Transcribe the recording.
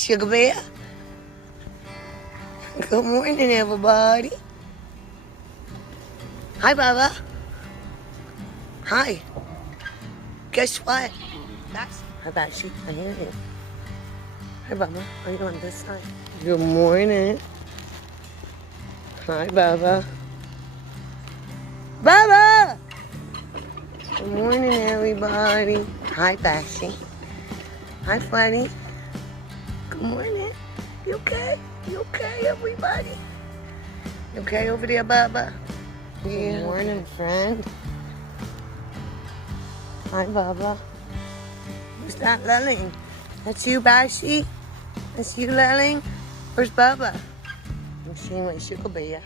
Sugar Bear. Good morning, everybody. Hi, Baba. Hi. Guess what? Hi, Bashi. I hear you. Hi, Baba. Are you on this side? Good morning. Hi, Baba. Baba! Good morning, everybody. Hi, Bashi. Hi, Freddy. Good morning. You okay? You okay, everybody? You okay over there, Baba? Yeah. Good morning, friend. Hi, Baba. Who's that, Lelling? That's you, Bashi? That's you, Lelling? Where's Baba? I'm seeing my Sugar Bear.